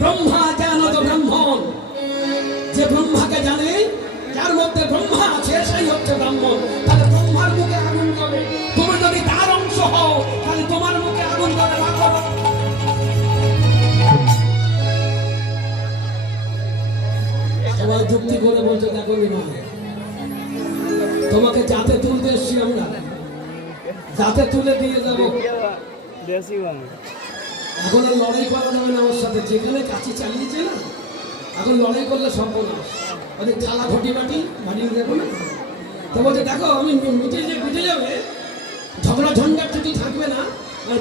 ব্রহ্মা জানত ব্রাহ্মণ, যে ব্রহ্মাকে জানে, যার মধ্যে ব্রহ্মা আছে সেই হচ্ছে ব্রাহ্মণ। তাহলে ব্রহ্মার মুখে আগুন জ্বলে, তুমি যদি তার অংশ হও তাহলে তোমার মুখে আগুন জ্বলে না করো। সবাই যুক্তি করে বলছে দেখো নয়, তোমাকে যাতে তুলতে এসছি আমরা, যাতে তুলে দিয়ে যাবো। এখন আর লড়াই করা যাবে না আমার সাথে, যেখানে কাছে চালিয়েছে না, এখন লড়াই করলে সর্বনাশ। ওদের থালা ঘটি মাটি দেখো না, তো বলছে দেখো আমি মিটে যাবে, ঝগড়া ঝঞ্ঝাট যদি থাকবে না,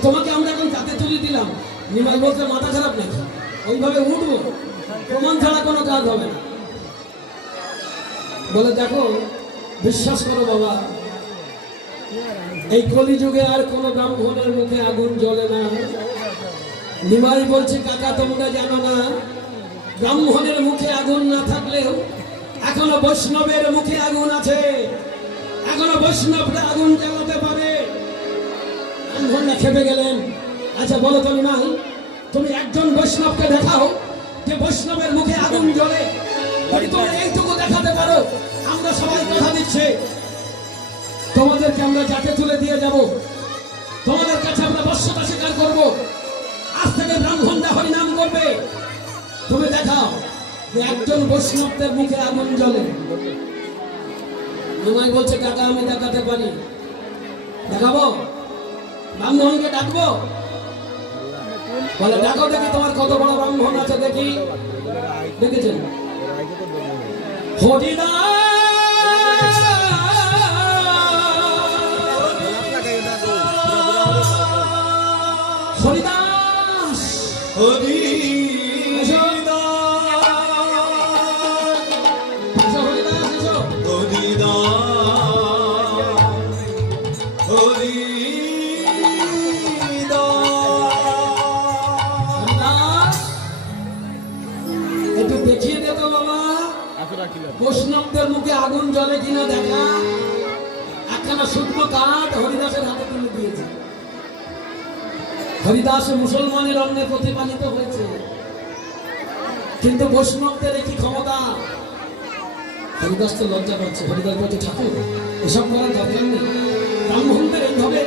তোমাকে আমরা এখন যাতে তুলে দিলাম। নিমাই বলতে মাথা খারাপ নাকি, ওইভাবে উঠবো, প্রমাণ ছাড়া কোনো কাজ হবে না। বলে দেখো বিশ্বাস করো বাবা, এই কলিযুগে আর কোনো ব্রাহ্মণের মুখে আগুন জ্বলে না। নিমাই বলছে কাকা তোমরা জানো না, ব্রাহ্মণের মুখে আগুন না থাকলেও এখনো বৈষ্ণবের মুখে আগুন আছে, এখনো বৈষ্ণবরা আগুন জ্বালাতে পারে। ব্রাহ্মণরা খেপে গেলেন। আচ্ছা বলো তো নিমাই, তুমি একজন বৈষ্ণবকে দেখাও যে বৈষ্ণবের মুখে আগুন জ্বলে, যদি তোমরা এইটুকু দেখাতে পারো, আমরা সবাই কথা দিচ্ছে তোমাদেরকে আমরা যাতে তুলে দিয়ে যাব, তোমাদের কাছে আমরা বশ্যতা স্বীকার করব, আজ থেকে ব্রাহ্মণরা হরিনাম করবে। তুমি দেখাও যে একজন বৈষ্ণবদের মুখে আগুন জ্বলে। নিমাই বলছে কাকা আমি দেখাতে পারি, দেখাবো, ব্রাহ্মণকে ডাকবো। বলে ডাকো দেখি তোমার কত বড় ব্রাহ্মণ আছে দেখি। দেখেছেন হরিদাস, হরিদাস, একটু দেখিয়ে দে তো বাবা বৈষ্ণবদের মুখে আগুন জ্বলে কিনা দেখা। একখানা শুকনো কাঠ হরিদাসের হাতে তুলে দিয়েছে। হরিদাস মুসলমানের অন্নে প্রতিপালিত হয়েছে, কিন্তু বৈষ্ণবদের কি ক্ষমতা। হরিদাস তো লজ্জা পাচ্ছে। হরিদাস বলছে ঠাকুর এসব করার দরকার নেই, ব্রাহ্মণদের এইভাবে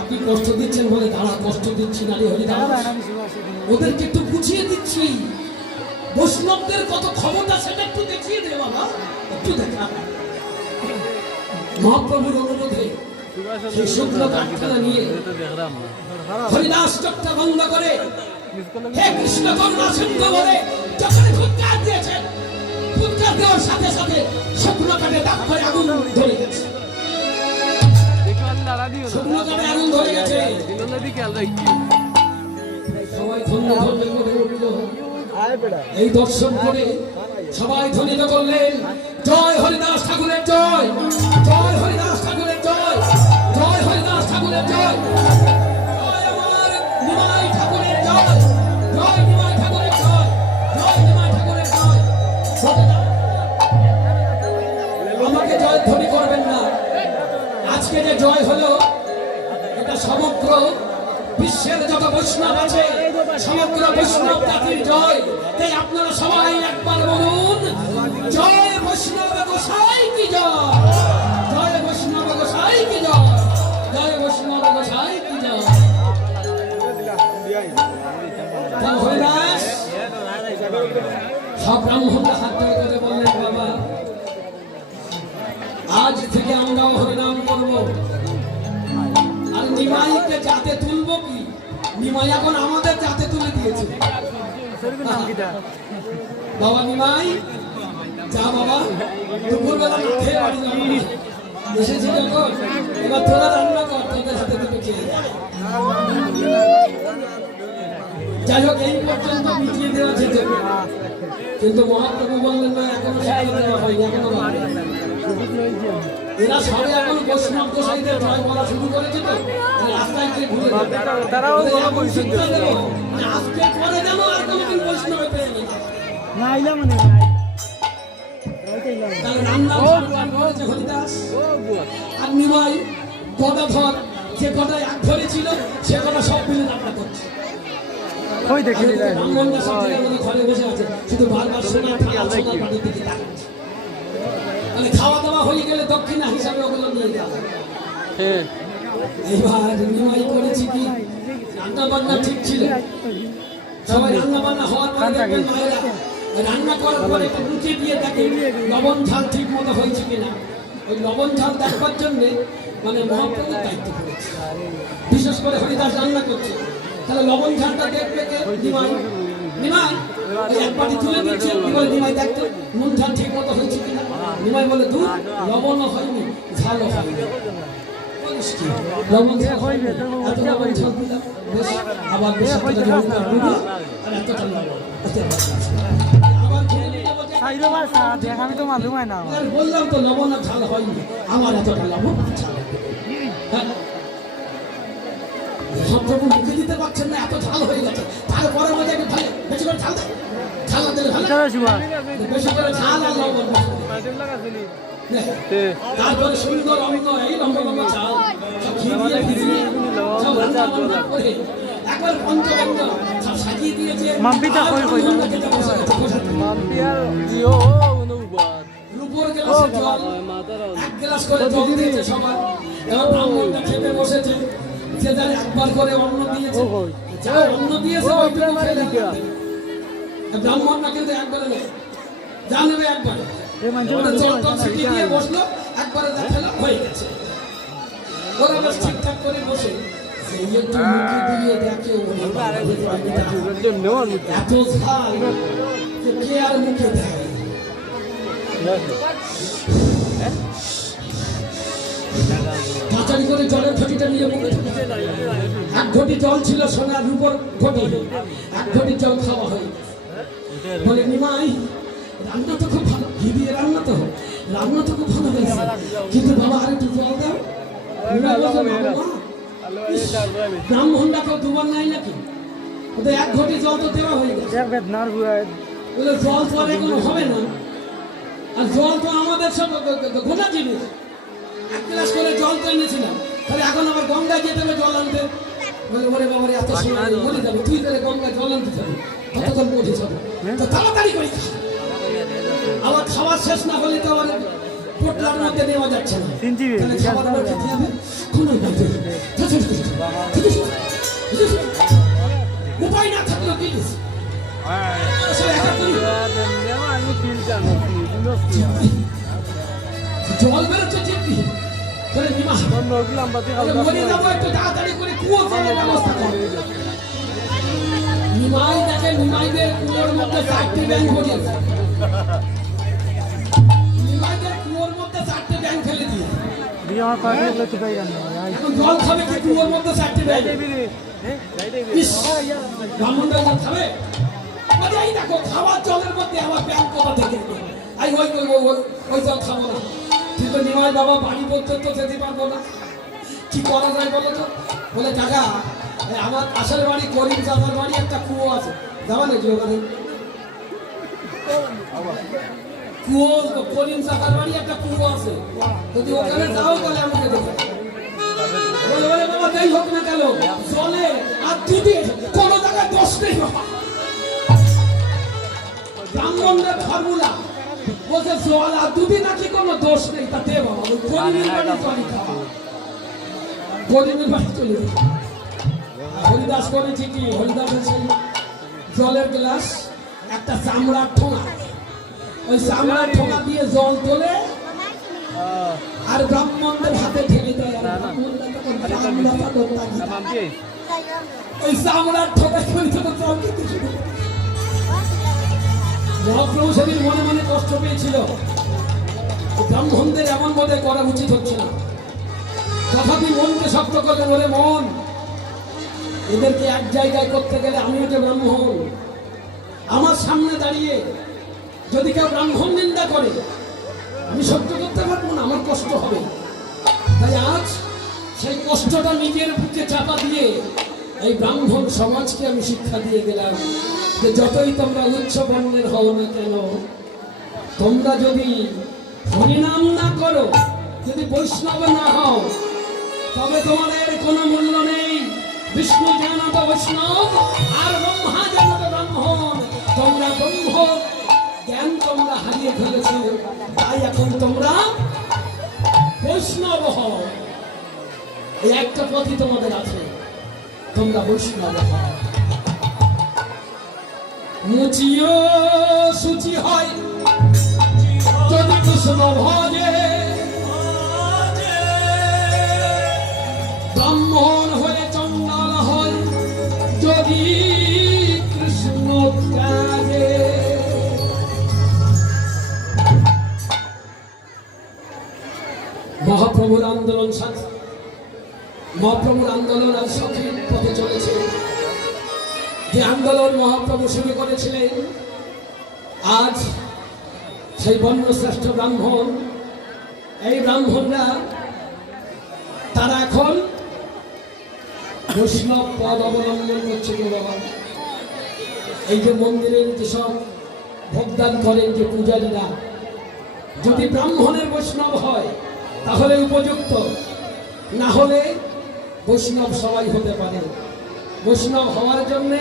আপনি কষ্ট দিচ্ছেন বলে তারা কষ্ট দিচ্ছি না রে হরিদাস, ওদেরকে একটু বুঝিয়ে দিচ্ছি বৈষ্ণবদের কত ক্ষমতা, সেটা একটু দেখিয়ে দে বাবা, একটু দেখা। মহাপ্রভুর অনুরোধে সেই শুকনো কাঠখানা নিয়ে হরিদাস চোখটা বন্ধ করে হে কৃষ্ণ করুণা সিন্ধু বলে যখন ফুৎকার দিয়েছেন, ফুৎকার দেওয়ার সাথে সাথে শুকনো কাঠে দাগ করে আগুন ধরে গেছে। শুকনো কাঠে আগুন ধরে গেছে। সবাই ধন্য ধন্য করে উঠল। এই দর্শন করে সবাই ধ্বনিত করলেন জয় হরিদাস ঠাকুরের জয়, জয় হরিদাস ঠাকুরের জয়, জয় হরিদাস ঠাকুরের জয়, জয় আমার নিমাই ঠাকুরের জয়, জয় নিমাই ঠাকুরের জয়, জয় নিমাই ঠাকুরের জয়। আমাকে জয় ধ্বনি করবেন না, আজকে যে জয় হলো এটা সমগ্র বিশ্বের যত বৈষ্ণব আছে সমগ্র বৈষ্ণব জাতির জয়। তাই আপনারা সবাই একবার বলুন জয় বৈষ্ণব গোসাই কি জয়, জয় বৈষ্ণব গোসাই কি জয়, জয় বৈষ্ণব গোসাই কি জয়। হরিদাস সব ব্রাহ্মণরা হাত ধরে করে বললেন বাবা আজ থেকে আমরাও হরিনাম করবো। আর নিমাইকে যাতে তুলবো কি, নিমাই এখন আমাদের যাতে তুলে দিয়েছে। বাবা নিমাই যা বাবা, দুপুরবেলা না খেয়ে বাড়ি যাবো, এসেছি যখন এবার তোরা রান্না কর, তোদের হাতে দুটো খেয়ে। যাই হোক এই পর্যন্ত মিটিয়ে দেওয়া যেত, কিন্তু মহাপ্রভু বললেন না এখনো শিখিয়ে দেওয়া হয়নি, এখনো এরা সবাই এখন বৈষ্ণব গোসাইদের জয় বলা শুরু করেছে। তো রাস্তায় গিয়ে ঘুরে শিক্ষা দেবো আজকে পরে যেন আর কোনোদিন বৈষ্ণবে পেয়ে নেই। হরিদাস আর নিমাই গদাধর যে গদায় এক ধরে ছিল সে গদা সব মিলে রান্না করছে। কই দেখি ব্রাহ্মণরা সব জায়গার মধ্যে ঘরে বসে আছে, শুধু বারবার সোনা সোনার বাড়ির দিকে তাকাচ্ছে। মানে খাওয়া দাওয়া হয়ে গেলে দক্ষিণা হিসাবে ওগুলো নিয়ে যাবে। এইবার নিমাই করেছি কি, রান্না বান্না ঠিক ছিল, সবাই রান্না বান্না হওয়ার পরে দেখবেন মায়েরা রান্না করার পরে একটু মুখে দিয়ে দেখে লবণ ঝাল ঠিক মতো হয়েছে কিনা। ওই লবণ ঝাল দেখবার জন্যে মানে মহাপ্রভুর দায়িত্ব করেছে, বিশেষ করে হরিদাস রান্না করছে, তাহলে লবণ ঝালটা দেখবে কে? নিমাই। নিমাই এক বাটি তুলে দিচ্ছে, নিমাই দেখতো নুন ঝাল ঠিক মতো হয়েছে কিনা। নিমাই বলে দুধ লবণও হয়নি ঝালও হয়নি, লবণ ঝাল হয়নি, এত লবণ ঝাল দিলাম বেশ, আবার বেশ আর এতটা লবণ আমি তো মালুম হয় না, বললাম তো লবণ আর ঝাল হয়নি, আমার এতটা লবণ ঝাল। সবটুকু মুখে দিতে পারছেন না, এত ঝাল হয়ে গেছে। তারপরে মধ্যে ভালো বেশি করে ঝাল দেয়, ঝাল না দিলে ভালো, বেশি করে ঝাল আর লবণ। তারপরে সুন্দর অঙ্গ এই লম্বা লম্বা ঝাল সব ভিজিয়ে সব রান্না বান্না করে একবার পঞ্চগন্ধ সব সাজিয়ে দিয়েছে। মাম্পিটা কই কই মাম্পি আর জিও অনুবাদ রূপোর গ্লাসে জল, এক গ্লাস করে জল দিয়েছে সবার। এবার ব্রাহ্মণটা খেতে বসেছে, সে তার একবার করে অন্ন দিয়েছে, যা অন্ন দিয়েছে ওইটুকু খেলে ব্রাহ্মণটা কিন্তু একবারে নেই, যা নেবে একবারে জল টল ছিটিয়ে দিয়ে বসলো, একবারে দেখালো হয়ে গেছে। ওরা বেশ ঠিকঠাক করে বসে একটু মুখে দিয়ে দেখে এত ঝাল কে আর মুখে দেয়। তাড়াতাড়ি করে জলের ঘটিটা নিয়ে মুখে এক ঘটি জল ছিল সোনার রূপোর ঘটি, এক ঘটি জল খাওয়া হয়ে বলে নিমাই রান্না তো খুব ভালো, ঘি দিয়ে রান্না তো, রান্না তো খুব ভালো হয়েছে, কিন্তু বাবা আর একটু জল দাও। ব্রাহ্মণটাকেও দুবার নাই নাকি, ওদের এক ঘটি জল তো দেওয়া হয়ে গেছে, জল তো আর এগুলো হবে না। আর জল তো আমাদের সব গোটা জিনিস, এক গ্লাস করে জল তো এনেছিলাম, তাহলে এখন আবার গঙ্গায় যেতে হবে জল আনতে। বলে ওরে বাবারে এত সময় মরে যাবে, তুই তাহলে গঙ্গায় জল আনতে যাবি, কত জল পড়ে যাবে, তো তাড়াতাড়ি করে খা। আবার খাওয়ার শেষ না হলে তো আবার পোটলার মধ্যে নেওয়া যাচ্ছে না, তাহলে খাবার আবার খেতে হবে কোনো উপায় না থাকলো কি জল বেরোচ্ছে চিপি মরে যাবো, একটু তাড়াতাড়ি করে কুয়ো জলের ব্যবস্থা করো। নিমাই দেখে নিমাইদের কুয়োর মধ্যে 4টি ব্যাঙ পড়েছে, নিমাইদের কুয়োর মধ্যে 4টি ব্যাঙ ফেলে দিয়ে এখন জল খাবে কি কুয়োর মধ্যে 4টি ব্যাঙ? ব্রাহ্মণরা জল খাবে? এই দেখো খাওয়ার জলের মধ্যে আবার ব্যাঙ কোথা থেকে, ওই জল খাবো না। কিন্তু নিমাই বাবা বাড়ি পর্যন্ত যেতে পারবো না, কি করা যায় বলো তো? বলে কাকা আমার পাশের বাড়ি করিম চাচার বাড়ি একটা কুয়ো আছে, যাবা নাকি ওখানে? কুয়ো করিম চাচার বাড়ি একটা কুয়ো আছে, যদি ওখানে যাও তাহলে আমাকে দেখো। বলে বলে বাবা যাই হোক না কেন জলে আর দুধে কোনো জায়গায় দোষ নেই বাবা। ব্রাহ্মণদের ফর্মুলা বলছে জল আর দুধে নাকি কোনো দোষ নেই, তা দে বাবা ওই করিমের বাড়ি জলই খাওয়া, করিমের বাড়ি চলে যাবে। হরিদাস করেছি কি, হরিদাসের সেই জলের গ্লাস একটা চামড়ার ঠোঙা, ওই চামড়ার ঠোঙা দিয়ে জল তোলে আর ব্রাহ্মণদের হাতে ঠেলে দেয়, ওই চামড়ার ঠোঙা জল খেতে শুরু করে। মহাপ্রভু সেদিন মনে মনে কষ্ট পেয়েছিল, ব্রাহ্মণদের এমন বোধ করা উচিত হচ্ছে না, তথাপি মনকে শক্ত করলেন, বলে মন এদেরকে এক জায়গায় করতে গেলে আমি হচ্ছে ব্রাহ্মণ, আমার সামনে দাঁড়িয়ে যদি কেউ ব্রাহ্মণ নিন্দা করে আমি সহ্য করতে পারবো না, আমার কষ্ট হবে। তাই আজ সেই কষ্টটা নিজের বুকে চাপা দিয়ে এই ব্রাহ্মণ সমাজকে আমি শিক্ষা দিয়ে গেলাম যে যতই তোমরা উচ্চ বর্ণের হও না কেন, তোমরা যদি হরিনাম না করো, যদি বৈষ্ণব না হও, তবে তোমাদের কোনো মূল্য নেই। বিষ্ণু জানত বৈষ্ণব আর ব্রহ্মা তাই এখন তোমরা বৈষ্ণব হও। এই একটা পথই তোমাদের আছে, তোমরা বৈষ্ণব হও। মুচিও সূচি হয় যদি কৃষ্ণ ভজে, ব্রাহ্মণ হয়ে চণ্ডাল হয় যদি কৃষ্ণ ত্যাগে। মহাপ্রভুর আন্দোলন মহাপ্রভুর আন্দোলন আর সঠিক পথে চলেছে। যে আন্দোলন মহাপ্রভু শুরু করেছিলেন, আজ সেই বর্ণশ্রেষ্ঠ ব্রাহ্মণ, এই ব্রাহ্মণরা তারা এখন বৈষ্ণব পদ অবলম্বন করছে। বাবা, এই যে মন্দিরের যেসব ভোগদান করেন যে পূজারীরা, যদি ব্রাহ্মণের বৈষ্ণব হয় তাহলে উপযুক্ত, না হলে বৈষ্ণব সবাই হতে পারে। বৈষ্ণব হওয়ার জন্য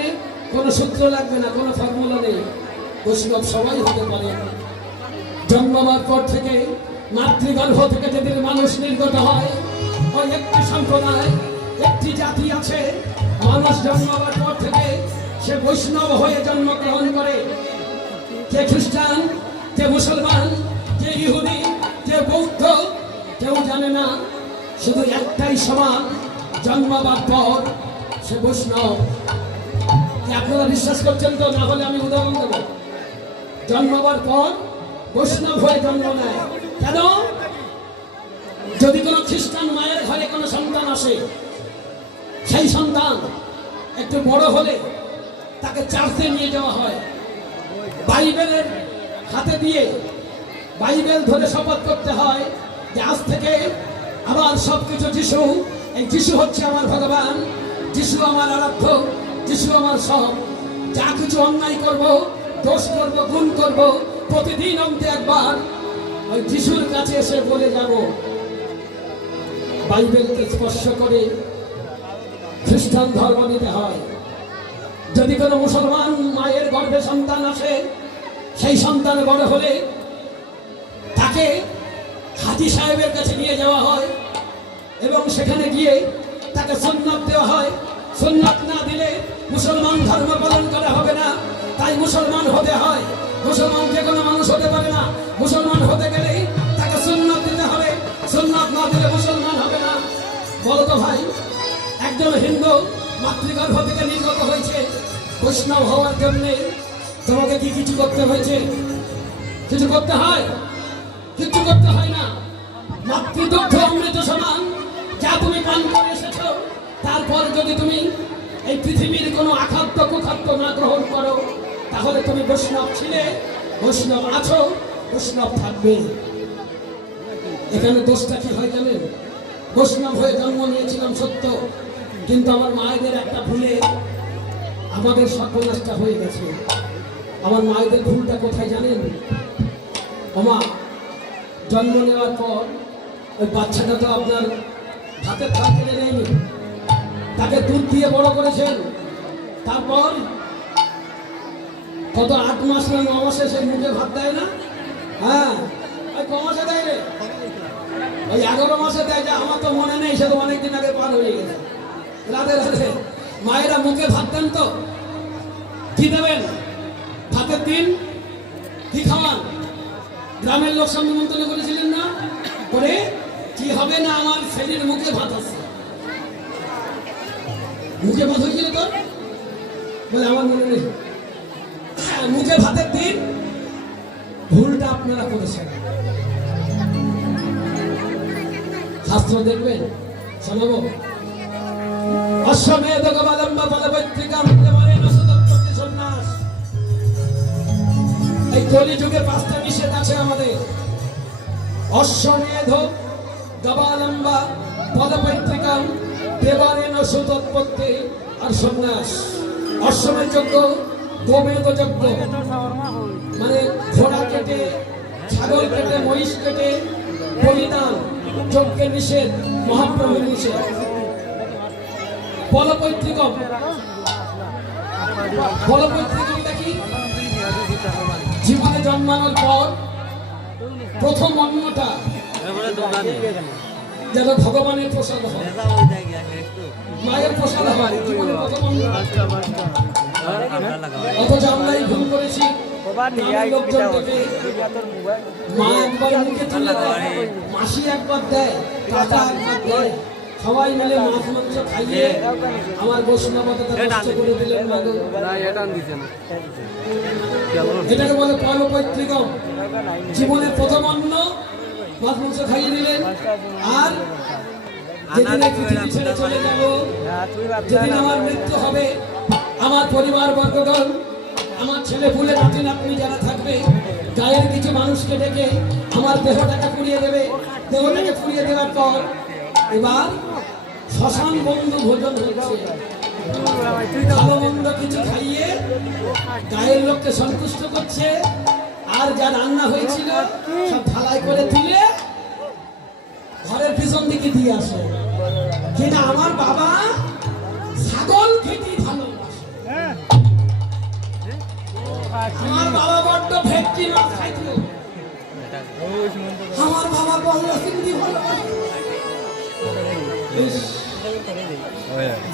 কোনো সূত্র লাগবে না, কোনো ফর্মুলা নেই, বৈষ্ণব সবাই হতে পারে। জন্মাবার পর থেকে মাতৃগর্ভ থেকে যেদিন মানুষ নির্গত হয়, ওই একটি সম্প্রদায়, একটি জাতি আছে, মানুষ জন্মাবার পর থেকে সে বৈষ্ণব হয়ে জন্মগ্রহণ করে। কে খ্রিস্টান, কে মুসলমান, কে ইহুদি, কে বৌদ্ধ, কেউ জানে না, শুধু একটাই সমান, জন্মাবার পর সে বৈষ্ণব। আপনারা বিশ্বাস করছেন তো? না হলে আমি উদাহরণ দেব। জন্মাবার পর বৈষ্ণব হয়ে জন্ম নেয়। কেন? যদি কোনো খ্রিস্টান মায়ের ঘরে কোনো সন্তান আসে, সেই সন্তান একটু বড় হলে তাকে চার্চে নিয়ে যাওয়া হয়, বাইবেলের হাতে দিয়ে বাইবেল ধরে শপথ করতে হয় যে আজ থেকে আমার সবকিছু যিশু, এই যিশু হচ্ছে আমার ভগবান, যিশু আমার আরাধ্য, যিশু আমার সব। যা কিছু অন্যায় করব, দোষ করব, গুণ করব, প্রতিদিন অন্তে একবার ওই যিশুর কাছে এসে বলে যাব। বাইবেলকে স্পর্শ করে খ্রিস্টান ধর্ম নিতে হয়। যদি কোনো মুসলমান মায়ের গর্ভে সন্তান আসে, সেই সন্তান বড় হলে তাকে হাজী সাহেবের কাছে নিয়ে যাওয়া হয় এবং সেখানে গিয়ে তাকে সুন্নাত দেওয়া হয়। সুন্নাত না দিলে মুসলমান ধর্ম পালন করা হবে না, তাই মুসলমান হতে হয়। মুসলমান যে কোনো মানুষ হতে পারে না, মুসলমান হতে গেলে তাকে সুন্নাত দিতে হবে, সুন্নাত না দিলে মুসলমান হবে না। বলতো ভাই, একজন হিন্দু মাতৃগর্ভ থেকে নির্গত হয়েছে, বৈষ্ণব হওয়ার জন্য তোমাকে কি কিছু করতে হয়েছে? কিছু করতে হয়? কিছু করতে হয় না। মাতৃদুগ্ধ অমৃত সমান যা তুমি পান করে এসেছো, তারপর যদি তুমি এই পৃথিবীর কোনো আখাদ্য কুখাদ্য না গ্রহণ করো, তাহলে তুমি বৈষ্ণব ছিলে, বৈষ্ণব আছো, বৈষ্ণব থাকবে। এখানে দোষটা কি হয় জানেন? বৈষ্ণব হয়ে জন্ম নিয়েছিলাম সত্য, কিন্তু আমার মায়েদের একটা ভুলে আমাদের সর্বনাশটা হয়ে গেছে। আমার মায়েদের ভুলটা কোথায় জানেন? ওমা, জন্ম নেওয়ার পর ওই বাচ্চাটা তো আপনার ভাতের থাল কেড়ে নেয়নি, তাকে দুধ দিয়ে বড় করেছেন। তারপর কত 8 মাস না 9 মাসে সে মুখে ভাত দেয় না? হ্যাঁ, ওই ক মাসে দেয় রে? ওই 11 মাসে দেয়। যে আমার তো মনে নেই, সে তো অনেকদিন আগে পার হয়ে গেছে। রাতে রাতে মায়েরা মুখে ভাত দেন তো কি দেবেন? ভাতের দিন কি খাওয়ান? গ্রামের লোক সামনে মন্ত্রণ করেছিলেন না? করে কি হবে না, আমার ছেলের মুখে ভাত আছে। মুখে ভাত হয়েছিল তো? বলে আমার মনে নেই। মুখে ভাতের দিন ভুলটা আপনারা করেছেন। শাস্ত্র দেখবেন, শোনাবো। অশ্বমেধ গবালম্ব বলবৈত্রিকাম দেবারেণ সুতত্ত্বতে সন্ন্যাস। এই কলিযুগে 5টা নিষেধ আছে আমাদের। অশ্বমেধ গবালম্ব বলবৈত্রিকাম দেবারেণ সুতত্ত্বতে আর সন্ন্যাস। অশ্বমেধ যজ্ঞ, গোমেধ যজ্ঞ, মানে ঘোড়া কেটে, ছাগল কেটে, মহিষ কেটে বলিদান যজ্ঞের নিষেধ, মহাপ্রভুর নিষেধ। বলপৈতৃকম, বলপৈতৃকমটা কি? জীবনে জন্মানোর পর প্রথম অন্নটা যেন ভগবানের প্রসাদ হয়, মায়ের প্রসাদ হয় জীবনের প্রথম অন্ন। অথচ আমরাই ভুল করেছি, গ্রামের লোকজন থেকে মা একবার মুখে তুলে দেয়, মাসি একবার দেয়, কাকা একবার দেয়, সবাই মিলে মাছ মাংস খাইয়ে আমার বৈষ্ণবতা নষ্ট করে দিলেন। এটাকে বলে পরপৈতৃকম। জীবনের প্রথম অন্ন মাছ মাংস খাইয়ে দিলেন, আর যেদিন এই পৃথিবী ছেড়ে চলে যাব, যেদিন আমার মৃত্যু হবে, আমার পরিবার বর্গগণ, আমার ছেলে পুলে নাতি নাতনি যারা থাকবে, গায়ের কিছু মানুষকে ডেকে আমার দেহটাকে পুড়িয়ে দেবে। দেহটাকে পুড়িয়ে দেওয়ার পর এবার শ্মশান বন্ধু ভোজন হচ্ছে, ভালো মন্দ কিছু খাইয়ে গায়ের লোককে সন্তুষ্ট করছে, আর যা রান্না হয়েছিল সব থালায় করে তুলে ঘরের পিছন দিকে দিয়ে আসে। কিনা আমার বাবা ছাগল খেতে ভালোবাসে, আমার বাবা বড্ড ভেটকি মাছ খাইত, আমার বাবা বললো চিংড়ি ভালোবাসে।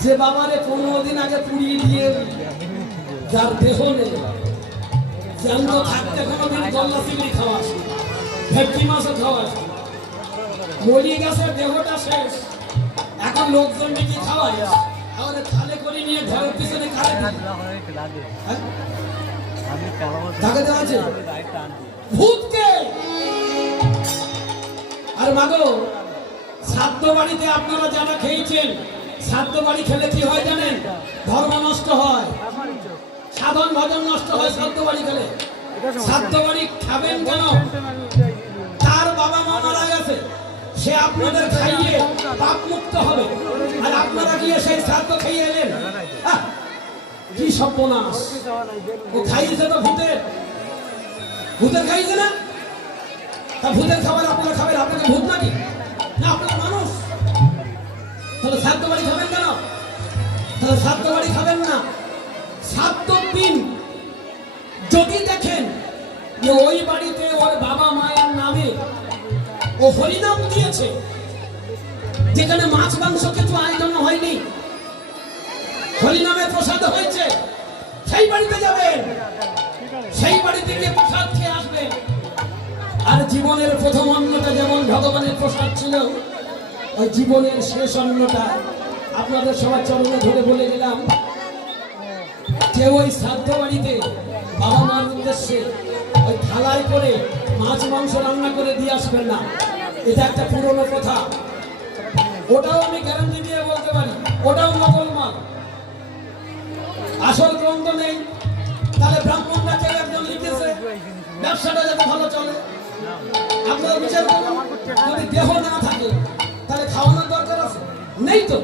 যে বাবারে 15 দিন আগে পুড়িয়ে দিয়ে, যার দেহ নেই, জ্যান্ত থাকতে কোনোদিন গলদা চিংড়ি খাওয়া, ভেটকি মাছও খাওয়া, মরিয়ে গেছে, দেহটা শেষ, এখন লোকজনকে কি খাওয়ায়? তাহলে থালে করে নিয়ে ঘরের পিছনে খালে ঢাকাতে আছে ভূতকে। আর মাগো, শ্রাদ্ধ বাড়িতে আপনারা যারা খেয়েছেন, শ্রাদ্ধ বাড়ি খেলে কি হয় জানেন? ধর্ম নষ্ট হয়, সাধন ভজন নষ্ট হয় শ্রাদ্ধ বাড়ি খেলে। শ্রাদ্ধ বাড়ি খাবেন কেন? তার বাবা মা মারা গেছে, সে আপনাদের খাইয়ে পাপ মুক্ত হবে, আর আপনারা গিয়ে সেই শ্রাদ্ধ খেয়ে এলেন। কি সর্বনাশ! ও খাইয়েছে তো ভূতের, ভূতের খাইয়েছে না? তা ভূতের খাবার আপনারা খাবেন? আপনাকে ভূত নাকি? না, আপনারা মানুষ। তাহলে শ্রাদ্ধ বাড়ি খাবেন কেন? তাহলে শ্রাদ্ধ বাড়ি খাবেন না। শ্রাদ্ধ দিন যদি দেখেন যে ওই বাড়িতে ওর বাবা মায়ের নামে ও হরিনাম দিয়েছে, যেখানে মাছ মাংস কিছু আয়োজন হয়নি, হরিনামে প্রসাদ হয়েছে, সেই বাড়িতে যাবেন, সেই বাড়িতে গিয়ে প্রসাদ খেয়ে আসবেন। আর জীবনের প্রথম অন্নটা যেমন ভগবানের প্রসাদ ছিল, ওই জীবনের শেষ অন্নটা আপনাদের সবার চরণে ধরে বলে গেলাম, কেউ ওই শ্রাদ্ধ বাড়িতে বাবা মার উদ্দেশ্যে ওই থালায় করে মাছ মাংস রান্না করে দিয়ে আসবেন না। এটা একটা পুরনো কথা, ওটাও আমি গ্যারান্টি দিয়ে বলতে পারি, ওটাও নকল মাল, আসল গ্রন্থ নেই। তাহলে ব্রাহ্মণরা কেউ একজন লিখেছে ব্যবসাটা যাতে ভালো চলে, আপনারা বিচার করুন। যদি দেহ না থাকে তাহলে খাওয়ানোর দরকার আছে, নেই তো,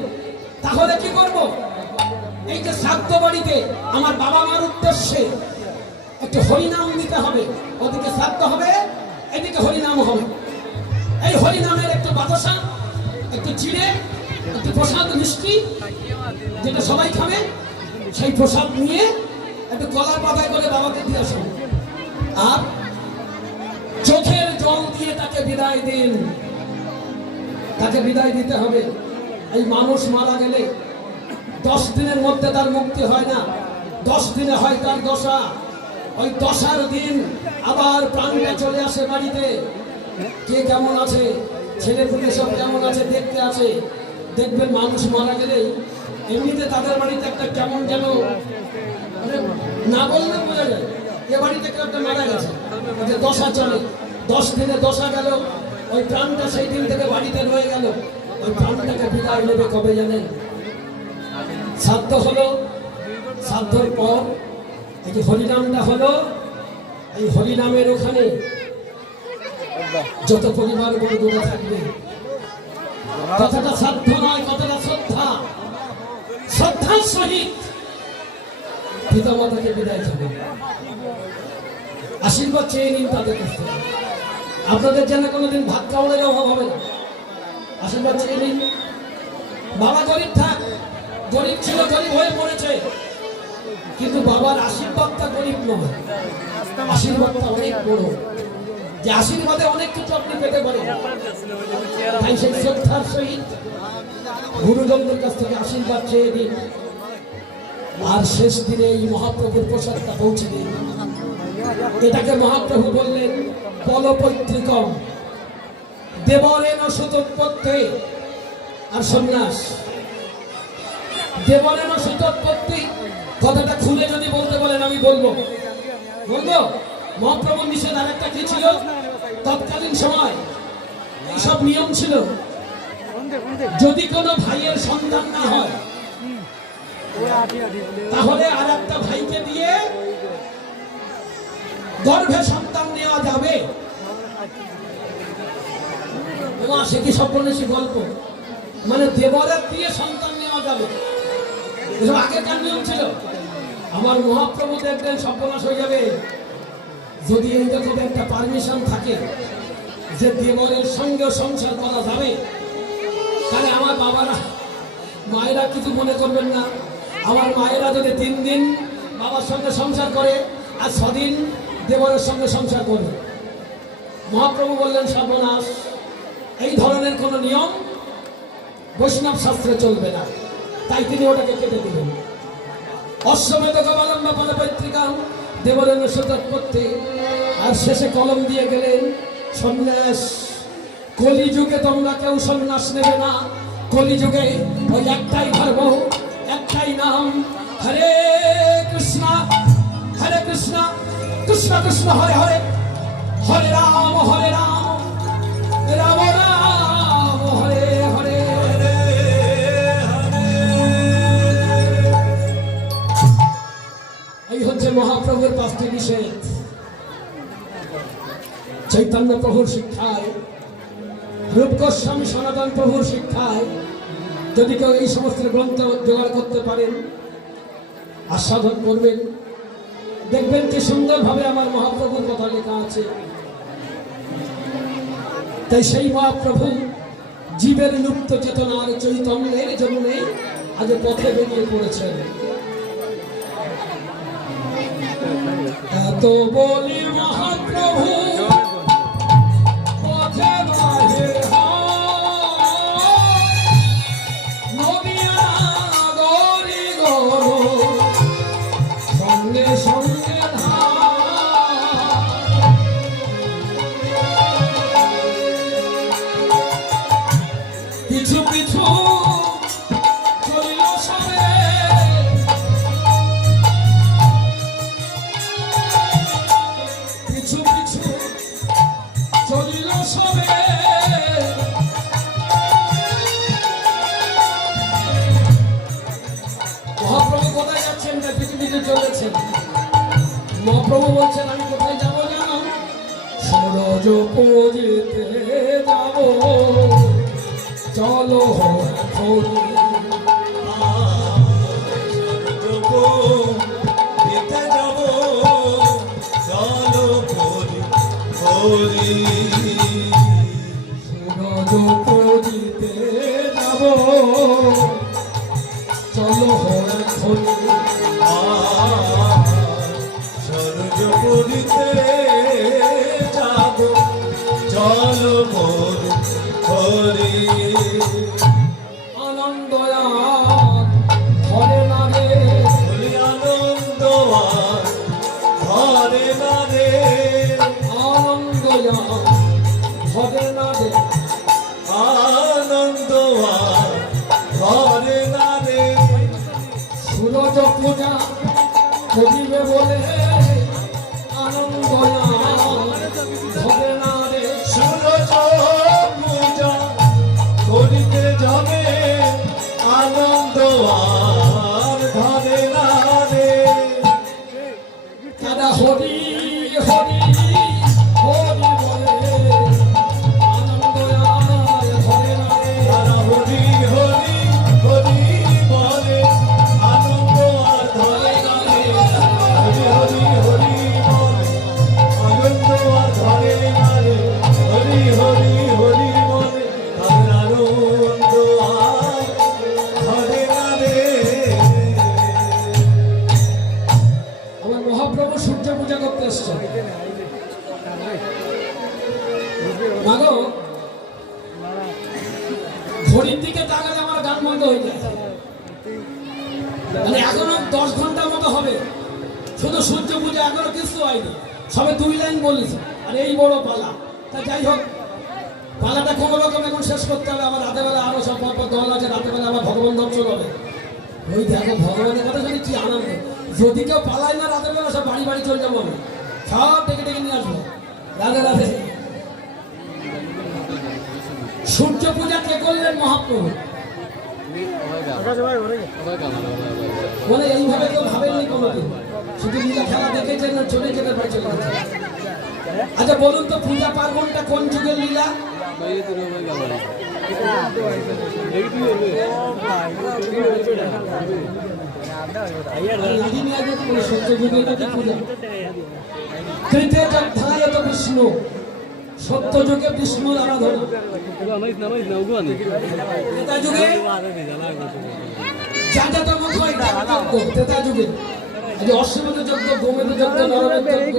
তাহলে কি করব? এই যে শ্রাদ্ধ বাড়িতে আমার বাবা মার উদ্দেশ্যে একটু হরিনাম দিতে হবে, ওদিকে শ্রাদ্ধ হবে, এদিকে হরিনাম হবে। এই হরিনামের একটু বাতাসা, একটু চিড়ে, একটু প্রসাদ মিষ্টি, যেটা সবাই খাবে, সেই প্রসাদ নিয়ে একটু কলার পাতায় করে বাবাকে দিয়ে আসুন, আর চোখের জল দিয়ে তাকে বিদায় দিন। তাকে বিদায় দিতে হবে। এই মানুষ মারা গেলে 10 দিনের মধ্যে তার মুক্তি হয় না, 10 দিনে হয় তার দশা। ওই দশার দিন আবার প্রাণটা চলে আসে বাড়িতে। কে কেমন আছে, ছেলে পুলে সব কেমন আছে দেখতে আছে। দেখবেন মানুষ মারা গেলে এমনিতে তাদের বাড়িতে একটা কেমন যেন, না বললে বোঝা যায় এ বাড়িতে কেউ একটা মারা গেছে, যে দশা চলে। 10 দিনে দশা গেল, ওই প্রাণটা সেই দিন থেকে বাড়িতে রয়ে গেল। ওই প্রাণটাকে বিদায় নেবে কবে জানেন? শ্রাদ্ধ হলো, শ্রাদ্ধের পর এই যে হরিনামটা হলো, এই হরিনামের ওখানে যত পরিবার বড় থাকবে, কথাটা শ্রাদ্ধ নয়, কথাটা শ্রদ্ধা। শ্রদ্ধার সহিত পিতামাতাকে বিদায় যাবে, আশীর্বাদ চেয়ে নিন তাদের কাছ থেকে। আপনাদের যেন কোনোদিন ভাত খাওয়ানোর অভাব হবে না, আশীর্বাদ চেয়ে নিন। বাবা গরিব থাক, গরিব ছিল, গরিব হয়ে পড়েছে, কিন্তু বাবার আশীর্বাদটা গরিব নয়, আশীর্বাদটা অনেক বড়। যে আশীর্বাদে অনেক কিছু আপনি পেতে পারেন। তাই সেই শ্রদ্ধার সহিত গুরুজনদের কাছ থেকে আশীর্বাদ চেয়ে দিন, আর শেষ দিনে এই মহাপ্রভুর প্রসাদটা পৌঁছে দিন। এটাকে মহাপ্রভু বললেন বলপৈতৃকম দেবরেণ সুতোৎপত্তি। আর সন্ন্যাস দেবরেণ সুতোৎপত্তি কথাটা খুলে যদি বলতে বলেন আমি বলবো। মহাপ্রভুর নিষেধ আর একটা কি ছিল? তৎকালীন সময় এইসব নিয়ম ছিল, যদি কোনো ভাইয়ের সন্তান না হয় তাহলে আর একটা ভাইকে দিয়ে গর্ভে সন্তান নেওয়া যাবে। সে কি স্বপ্ননেশী গল্প? মানে দেবরের দিয়ে সন্তান নেওয়া যাবে, এসব আগেকার নিয়ম ছিল। আমার মহাপ্রভু দেখবেন সর্বনাশ হয়ে যাবে যদি এইরকম একটা পারমিশন থাকে যে দেবরের সঙ্গে সংসার করা যাবে। তাহলে আমার বাবারা মায়েরা কিছু মনে করবেন না, আমার মায়েরা যদি 3 দিন বাবার সঙ্গে সংসার করে আর 6 দিন দেবরের সঙ্গে সংসার করবে। মহাপ্রভু বললেন সর্বনাশ, এই ধরনের কোনো নিয়ম বৈষ্ণব শাস্ত্রে চলবে না। তাই তিনি ওটাকে কেটে দিলেন। অশ্বমেধ গবালম্ব বলপৈতৃকাম দেবরেণ সুতোৎপত্তি। আর শেষে কলম দিয়ে গেলেন সন্ন্যাস। কলিযুগে তোমরা কেউ সন্ন্যাস নেবে না। কলিযুগে ওই একটাই ধর্ম, একটাই নাম, হরে কৃষ্ণ কৃষ্ণ কৃষ্ণ হরে হরে, হরে রাম রাম রাম হরে হরে। এই হচ্ছে মহাপ্রভুর 5টি নিষেধ। চৈতন্য প্রভুর শিক্ষায়, রূপ গোস্বামী সনাতন প্রভুর শিক্ষায় যদি কেউ এই সমস্ত গ্রন্থ জোগাড় করতে পারেন, আস্বাদন করবেন, দেখবেন কি সুন্দরভাবে আমার মহাপ্রভুর কথা লেখা আছে। তাই সেই মহাপ্রভু জীবের লুপ্ত চেতনার চৈতন্যের জন্য আজ পথে বেরিয়ে পড়েছেন। এত বলি মহাপ্রভু পথে বাহির নদিয়া গরি গর সঙ্গে সঙ্গে পিছু পিছু চলিল সবে, পিছু পিছু চলিল সবে। মহাপ্রভু কোথায় যাচ্ছেন? পৃথিবীতে চলেছেন। মহাপ্রভু বলছেন আমি কোথায় যাব জানো? সরজ পুজিতে যাব, চলো এখন। সূরজ পুজিতে যাব, চলো এখন। সূরজ পুজিতে যাব, চলো মোর হরি। আনন্দ হরে নারে, আনন্দ হরে নারে, আনন্দ হরে নারে, আনন্দ হরে নারে। সূরজ পূজা করিবে বলে আনন্দ হরে নারে। সূরজ পূজা করিতে যাবে, আনন্দ আর ধরে নারে। তারা হরি হরি হরি বলে আনন্দ হরে নারে। তারা হরি হরি হরি বলে, আনন্দ আর ধরে নারে। হরি হরি হরি বলে, আনন্দ আর ধরে নারে। হরি হরি হরি বলে, তাদের আনন্দ আর ধরে নারে। আমার মহাপ্রভু সূর্য পূজা করতে এসছেন। মাগো ঘড়ির দিকে তাকালে আমার গান বন্ধ হয়ে যায়, মানে এখনো 10 ঘন্টার মতো হবে, শুধু সূর্য পূজা এখনো কিছু হয়নি, সবে 2 লাইন বলেছি, আর এই বড় পালা। তা যাই হোক, পালাটা কোনো রকম এখন শেষ করতে হবে, আবার রাতের বেলা আরো সব দল আছে, রাতের বেলা আবার ভগবান দর্শন হবে। ওই দেখো ভগবানের কথা শুনে কি আনন্দ, যদি কেউ পালায় না রাতের বেলা সব বাড়ি বাড়ি চলে যাবো, আমি সব ডেকে ডেকে নিয়ে আসবো। রাধে রাধে। সূর্য পূজা কে করলেন? মহাপ্রভু। বলে এইভাবে কেউ ভাবেননি কোনোদিন, শুধু লীলা খেলা দেখেছেন না চলে যেতে পারে চলে গেছে। আচ্ছা বলুন তো, পূজা পার্বণটা কোন যুগের লীলা? বিষ্ণু, সত্য যুগে বিষ্ণুর আরাধনা, ত্রেতা যুগে যাযাতমুখ হয় যজ্ঞ, ত্রেতা যুগে অশ্বমেধ যজ্ঞ, গোমেধ যজ্ঞ, নরমেধ যজ্ঞ,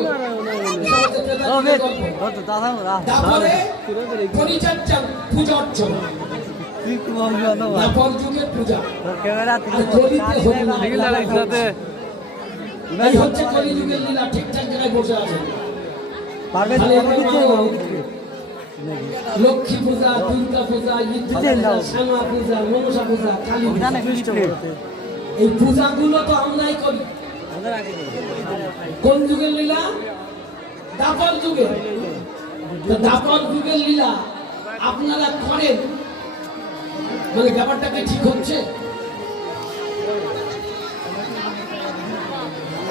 তারপরে পরিচর্যা পূজা অর্চনা, তারপর যুগের পূজা, এই হচ্ছে কলিযুগের লীলা। ঠিকঠাক জায়গায় বসে আছে। লক্ষ্মী পূজা, দুর্গা পূজা, শ্যামা পূজা, মনসা পূজা, কালী পূজা, এই পূজাগুলো তো আমরাই করি। কোন যুগের লীলা? দাপর যুগে। দাপর যুগের লীলা আপনারা করেন, মানে ব্যাপারটা কি ঠিক হচ্ছে?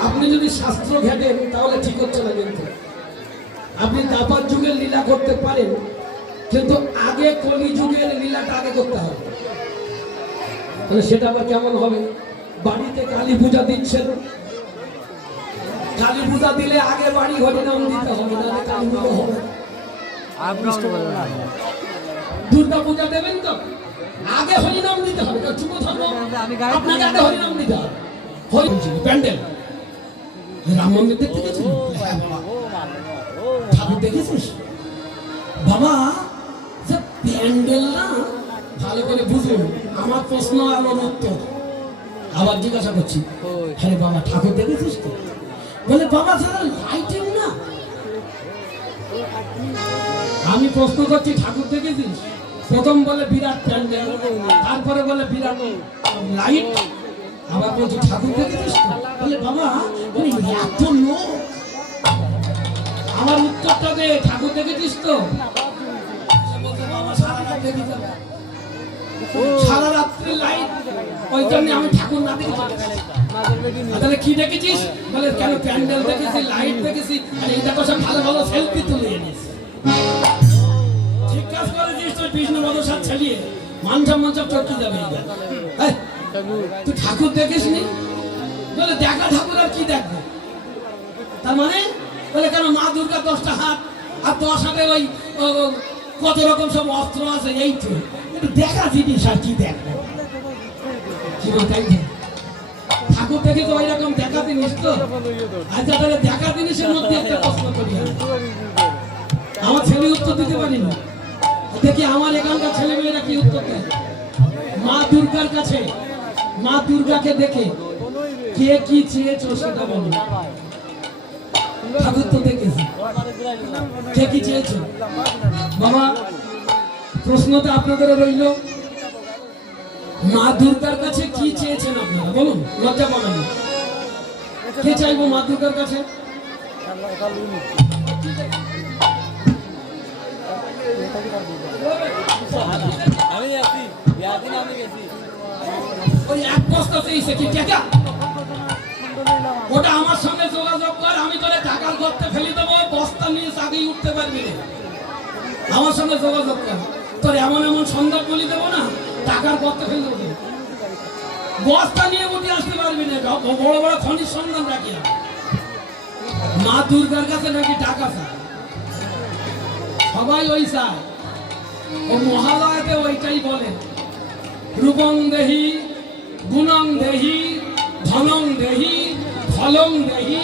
আপনি যদি শাস্ত্র ঘেটেন তাহলে ঠিক হচ্ছে না, কিন্তু আপনি দাপর যুগের লীলা করতে পারেন, কিন্তু আগে কলি যুগের লীলাটা আগে করতে হবে। তাহলে সেটা আবার কেমন হবে? বাড়িতে কালী পূজা দিচ্ছেন, কালী পূজা দিলে আগে বাড়ি হরিনাম দিতে হবে, না কালী পূজা হবে। দুর্গা পূজা দেবেন তো আগে হরিনাম দিতে হবে, চুপ থাকবো, আপনাকে আগে হরিনাম দিতে হবে। প্যান্ডেল রাম মন্দির দেখতে গেছিস? হ্যাঁ বাবা। ঠাকুর দেখেছিস? বাবা প্যান্ডেল না, ভালো করে বুঝুন আমার প্রশ্ন আমার উত্তর। আবার জিজ্ঞাসা করছি, হ্যাঁ বাবা ঠাকুর দেখেছিস তো? বলে বাবা সারা লাইটিং না। আমি প্রশ্ন করছি ঠাকুর দেখেছিস? প্রথম বলে বিরাট প্যান্ডেল, তারপরে বলে বিরাট লাইট, আবার বলছি ঠাকুর দেখেছিস তো? বলে বাবা এত লোক, আমার উত্তরটা দে, ঠাকুর দেখেছিস তো? সারা রাত্রি লাইট, ওই জন্য আমি ঠাকুর না দেখেছি। তাহলে কি দেখেছিস? বলে কেন প্যান্ডেল দেখেছি, লাইট দেখেছি, আর এই দেখো সব ভালো ভালো সেলফি তুলে এনেছি। ঠিক কাজ করেছিস তুই, বিষ্ণু মদসাদ ছাড়িয়ে মানসব মানসব চটকে যাবে। তুই ঠাকুর দেখিস নি? বলে দেখা ঠাকুর আর কি দেখবো? তার মানে বলে কেন মা দুর্গা 10টা হাত, আর 10 হাতে ওই কত রকম সব অস্ত্র আছে, এই তো দেখা জিনিস আর কি দেখবো? কি বলতাই ঠাকুর দেখে তো ওই রকম দেখা জিনিস তো। আচ্ছা তাহলে দেখা জিনিসের মধ্যে একটা প্রশ্ন করি, আমার ছেলে উত্তর দিতে পারিনি, দেখি আমার এখানকার ছেলেমেয়েরা কি উত্তর দেয়। মা দুর্গার কাছে, মা দুর্গাকে দেখে কে কি চেয়েছো সেটা বলো। ঠাকুর তো দেখেছি, কে কি চেয়েছো? বাবা প্রশ্নটা আপনাদের রইল, মা দুর্গার কাছে কি চেয়েছেন আপনারা বলুন, লজ্জা পাবেন না। কে চাইবো মা দুর্গার কাছে? ওই এক বস্তা চেয়েছে কি টাকা, ওটা আমার সঙ্গে যোগাযোগ কর, আমি তোরে টাকার গর্তে ফেলে দেবো, বস্তা নিয়ে আগেই উঠতে পারবি না। আমার সঙ্গে যোগাযোগ কর, তোর এমন এমন সন্ধান বলি দেবো না, টাকার গর্তে ফেলে দেবো, বস্তা নিয়ে উঠে আসতে পারবি না। বড় বড় খনির সন্ধান রাখি। মা দুর্গার কাছে নাকি টাকা চায়, সবাই ওই চায়। ও মহালয়াতে ওইটাই বলে, রূপং দেহি, গুণং দেহি, ধনং দেহি, ফলং দেহি।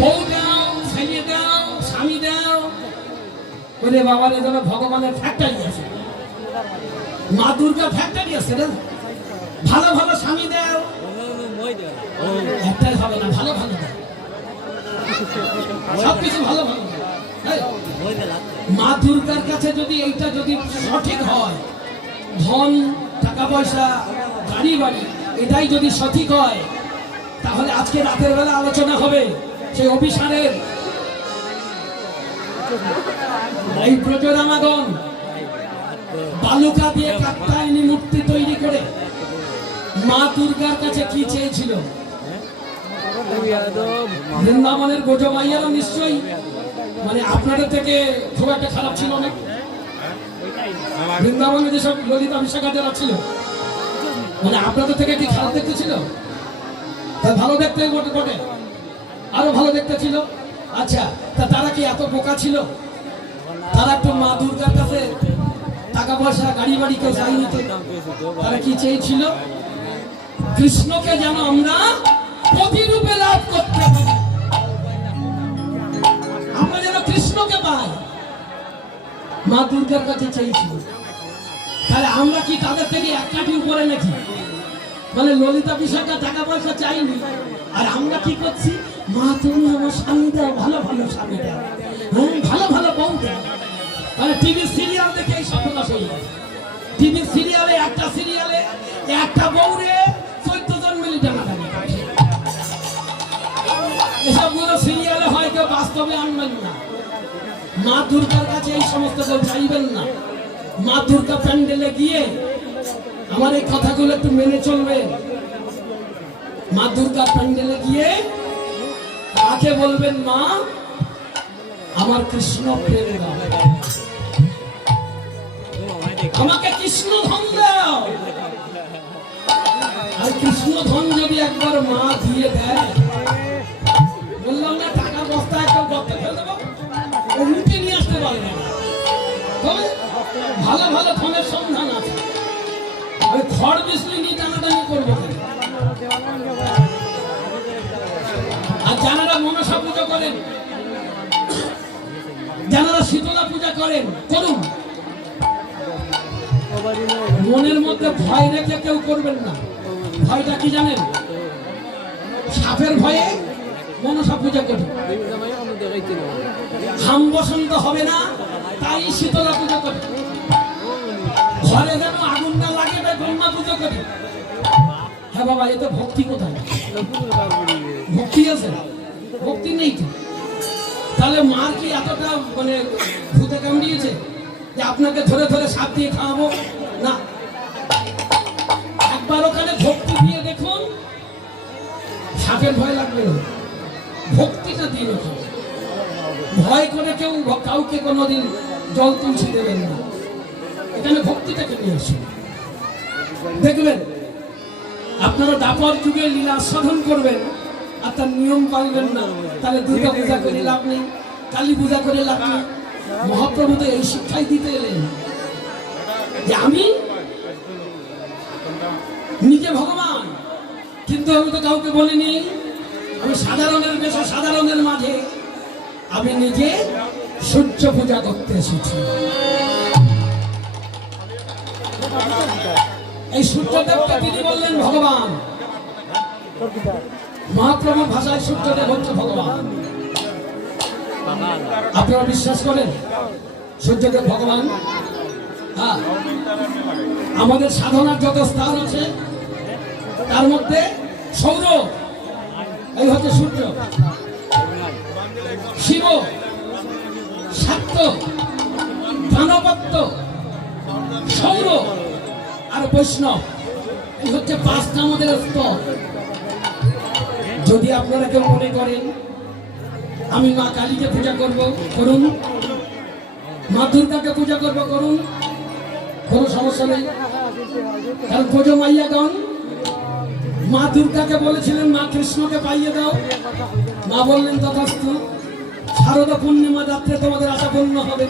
বউ দাও, ছেলে দাও, স্বামী দাও, বলে বাবার এই জন্য ভগবানের ফ্যাক্টরি আছে, মা দুর্গার ফ্যাক্টরি আছে না, ভালো ভালো স্বামী দেও, একটাই হবে না, ভালো ভালো দাও, সবকিছু ভালো ভালো দাও। হ্যাঁ? মা দুর্গার কাছে যদি এইটা যদি সঠিক হয়, ধন টাকা পয়সা গাড়ি বাড়ি এটাই যদি সঠিক হয়, তাহলে আজকে রাতের বেলা আলোচনা হবে সেই অভিসারের। এই প্রজরামাগণ বালুকা দিয়ে কাত্যায়নী মূর্তি তৈরি করে মা দুর্গার কাছে কি চেয়েছিল? বৃন্দাবনের গোজ মাইয়ারা নিশ্চয়ই মানে আপনাদের থেকে খুব একটা খারাপ ছিল না। বৃন্দাবনে যেসব ললিতা বিশাখাতেরা ছিল মানে আপনাদের থেকে কি খারাপ দেখতে ছিল? ভালো দেখতে বটে বটে, আরো ভালো দেখতে ছিল। আচ্ছা, তা তারা কি এত বোকা ছিল? তারা একটু মা দুর্গার কাছে টাকা পয়সা গাড়ি বাড়ি কেউ চাইনি তো। তারা কি চেয়েছিল? কৃষ্ণকে যেন আমরা প্রতিরূপে লাভ করতে পারি, আমরা যেন কৃষ্ণকে পাই, মা দুর্গার কাছে চেয়েছিল। তাহলে আমরা কি তাদের থেকে এক কাঠি উপরে নাকি? মানে ললিতা বিশাখা টাকা পয়সা চাইনি, আর আমরা কি করছি? মা তুমি আমার স্বামী দাও, ভালো ভালো স্বামী দাও, হ্যাঁ ভালো ভালো বউ দাও। মানে টিভি সিরিয়াল দেখে এই সব কথা হয়ে গেছে। টিভি সিরিয়ালে একটা সিরিয়ালে একটা বউরে 14 জন মিলে টানাটানি করে। এসবগুলো সিরিয়ালে হয়, কেউ বাস্তবে আনবেন না। মা দুর্গার কাছে এই সমস্ত কেউ চাইবেন না। মা দুর্গা প্যান্ডেলে গিয়ে আমার এই কথাগুলো একটু মেনে চলবেন। মা দুর্গা প্যান্ডেলে গিয়ে কাকে বলবেন? মা আমার কৃষ্ণ প্রেম দাও, আমাকে কৃষ্ণ ধন দাও। আর কৃষ্ণ ধন যদি একবার মা দিয়ে দেয়, বললাম না টাকা বস্তা একটা গর্তে ফেলে দেবো, লুটে নিয়ে আসতে পারবে না। তবে ভালো ভালো ধনের সন্ধান আছে। আমি খড় বিজলি নিয়ে টানাটানি করবো। আর যারা মনসা পুজো করেন, যারা শীতলা পূজা করেন, করুন। মনের মধ্যে ভয় রেখে কেউ করবেন না। ভয়টা কি জানেন? সাপের ভয়ে মনসা পূজা করি। হাম বসন্ত হবে না, তাই শীতলা পূজা করি। ঘরে যেন আগুন না লাগে, তাই ব্রহ্মা পুজো করি। হ্যাঁ বাবা, এতে ভক্তি কোথায়? ভক্তি আছে? ভক্তি নেই তো। তাহলে মার কি এতটা মানে ভূতে কামড়িয়েছে যে আপনাকে ধরে ধরে সাপ দিয়ে খাওয়াবো? না, একবার ওখানে ভক্তি দিয়ে দেখুন, সাপের ভয় লাগবে না। ভক্তিটা দিয়ে দেখুন। ভয় করে কেউ কাউকে কোনোদিন জল তুলসী দেবেন না। এখানে ভক্তিটাকে নিয়ে আসুন, দেখবেন আপনারা দাপর যুগে লীলা সাধন করবেন আর তার নিয়ম পালবেন না, তাহলে দুর্গা পূজা করে লাভ নেই, কালী পূজা করে লাভ নেই। মহাপ্রভু তো এই শিক্ষাই দিতে এলেন যে আমি নিজে ভগবান, কিন্তু আমি তো কাউকে বলিনি। আমি সাধারণের বেশে সাধারণের মাঝে আমি নিজে সূর্য পূজা করতে এসেছি। এই সূর্যদেবকে তিনি বললেন ভগবান। মহাপ্রভুর ভাষায় সূর্যদেব হচ্ছে ভগবান। আপনারা বিশ্বাস করেন সূর্যদেব ভগবান? হ্যাঁ, আমাদের সাধনার যত স্থান আছে তার মধ্যে সৌর এই হচ্ছে সূর্য, শিব, শাক্ত, দানবত্ত, সৌর আর বৈষ্ণব, এই হচ্ছে 5টা আমাদের স্তর। যদি আপনারা কেউ মনে করেন আমি মা কালীকে পূজা করব, করুন। মা দুর্গাকে পূজা করব, করুন, কোনো সমস্যা নেই। কারণ ব্রজ মাইয়াগণ মা দুর্গাকে বলেছিলেন মা কৃষ্ণকে পাইয়ে দাও। মা বললেন তথাস্তু, শারদা পূর্ণিমা রাত্রে তোমাদের আশা পূর্ণ হবে।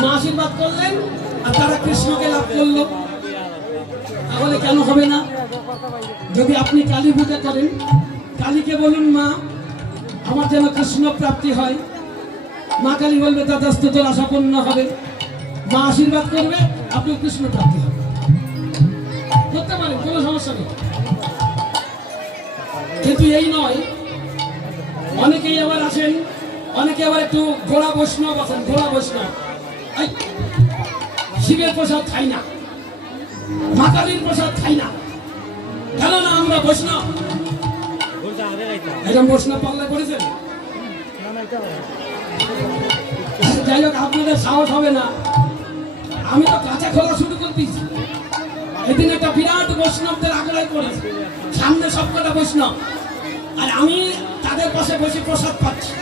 মা আশীর্বাদ করলেন আর তারা কৃষ্ণকে লাভ করলো। তাহলে কেন হবে না? যদি আপনি কালী পূজা করেন, কালীকে বলুন মা আমার যেন কৃষ্ণ প্রাপ্তি হয়। মা কালী বলবে তথাস্তু তোর আশা পূর্ণ হবে, মা আশীর্বাদ করবে, আপনি কৃষ্ণ প্রাপ্তি হবে, করতে পারেন, কোনো সমস্যা নেই। কিন্তু এই নয়, অনেকেই আবার আসেন, অনেকে আবার একটু গোড়া বৈষ্ণব আছেন, গোড়া বৈষ্ণব, এই, শিবের প্রসাদ খাই না, মা কালীর প্রসাদ খাই না, কেননা আমরা বৈষ্ণব। এরকম বৈষ্ণব পাল্লা করেছেন? যাই হোক, আপনাদের সাহস হবে না, আমি তো কাঁচা খোলা শুরু করে দিয়েছি। এদিন একটা বিরাট বৈষ্ণবদের আগ্রহ করেছে, সামনে সবকটা বৈষ্ণব, আর আমি তাদের পাশে বসে প্রসাদ পাচ্ছি।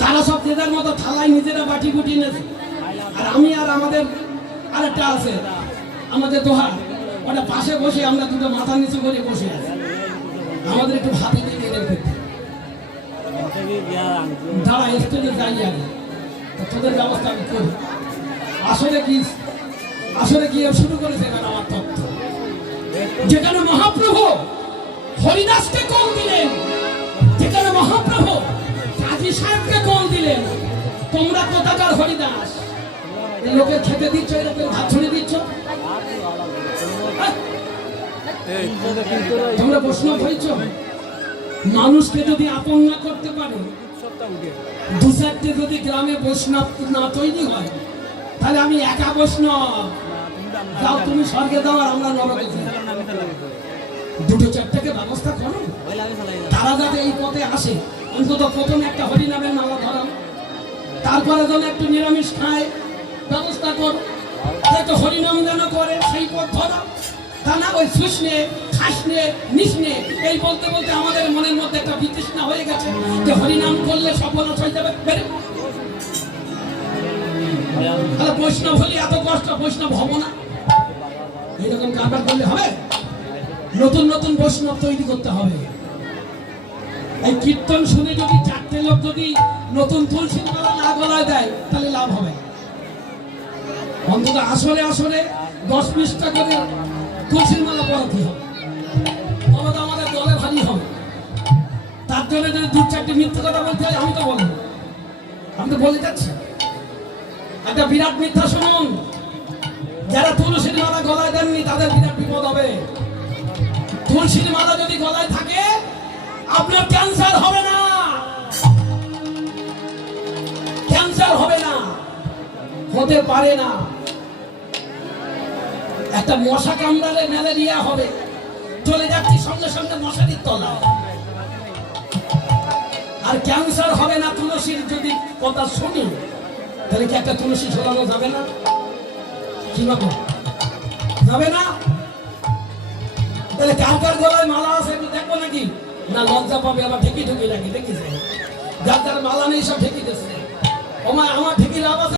তারা সব যেদের মতো থালায় নিজেরা বাটি বুটি নেছে, আর আমি আর আমাদের আরেকটা আছে আমাদের দোহা, ওটা পাশে বসে আমরা দুটো মাথা নিচু করে বসে আছি। আমাদের একটু হাতে দিয়ে এদের করতে দাঁড়া স্টেজে যাই আগে, তোদের ব্যবস্থা আমি করি। আসলে কি শুরু করেছে এখানে আমার তথ্য, যেখানে মহাপ্রভু হরিদাসকে কল দিলেন, যেখানে মহাপ্রভু কাজী সাহেবকে কল দিলেন, তোমরা কোথাকার হরিদাস, এই লোকের খেতে দিচ্ছ, এরকম হাত ছড়িয়ে দিচ্ছ, তোমরা বৈষ্ণব হয়েছ। মানুষকে যদি আপন না করতে পারো, দু চারটে যদি গ্রামে বৈষ্ণব না তৈরি হয়, তাহলে আমি একা বৈষ্ণব, যাও তুমি স্বর্গে দাও আর আমরা নরকে যাই। দুটো চারটাকে ব্যবস্থা করো, তারা যাতে এই পথে আসে। অন্তত প্রথমে একটা হরিনামের মালা ধরাও, তারপরে যেন একটু নিরামিষ খায় ব্যবস্থা করো, একটু হরিনাম যেন করে সেই পথ ধরাও। তা না ওই শুষনে খাসনে নিসনে এই বলতে বলতে আমাদের মনের মধ্যে একটা বিতৃষ্ণা হয়ে গেছে যে হরিনাম করলে সফলতা হয়ে যাবে। বৈষ্ণব হলে এত কষ্ট, বৈষ্ণব হব না, এরকম কারবার করলে হবে? নতুন নতুন বৈষ্ণব তৈরি করতে হবে। এই কীর্তন শুনে যদি চারটে লোক যদি নতুন তুলসীর মালা না গলায় দেয়, তাহলে লাভ হবে। অন্তত আসলে 10-20টা করে তুলসীর মালা পরাতে হবে, তবে তো আমাদের দলে ভারী হবে। তার জন্য যদি দু চারটে মিথ্যা কথা বলতে হয়, আমি তো বলে যাচ্ছি একটা বিরাট মিথ্যা শুনুন, যারা তুলসীর মালা গলায় দেননি তাদের বিরাট বিপদ হবে। তুলসীর মালা যদি গলায় থাকে, আপনার ক্যান্সার হবে না, ক্যান্সার হবে না, হতে পারে না। একটা মশা কামড়ালে ম্যালেরিয়া হবে, চলে যাচ্ছি সঙ্গে সঙ্গে মশারির তলায়। আর ক্যান্সার হবে না তুলসীর যদি কথা শুনি, তাহলে কি একটা তুলসী ঝোলানো যাবে না? কি বাবু যাবে না? তাহলে কার কার গলায় মালা আছে একটু দেখবো নাকি? না লজ্জা পাবে, আবার ঢেকি ঢুকি নাকি? দেখিস যার যার মালা নেই সব ঢেকি দিচ্ছে। আমার ঢেকি লাভ আছে?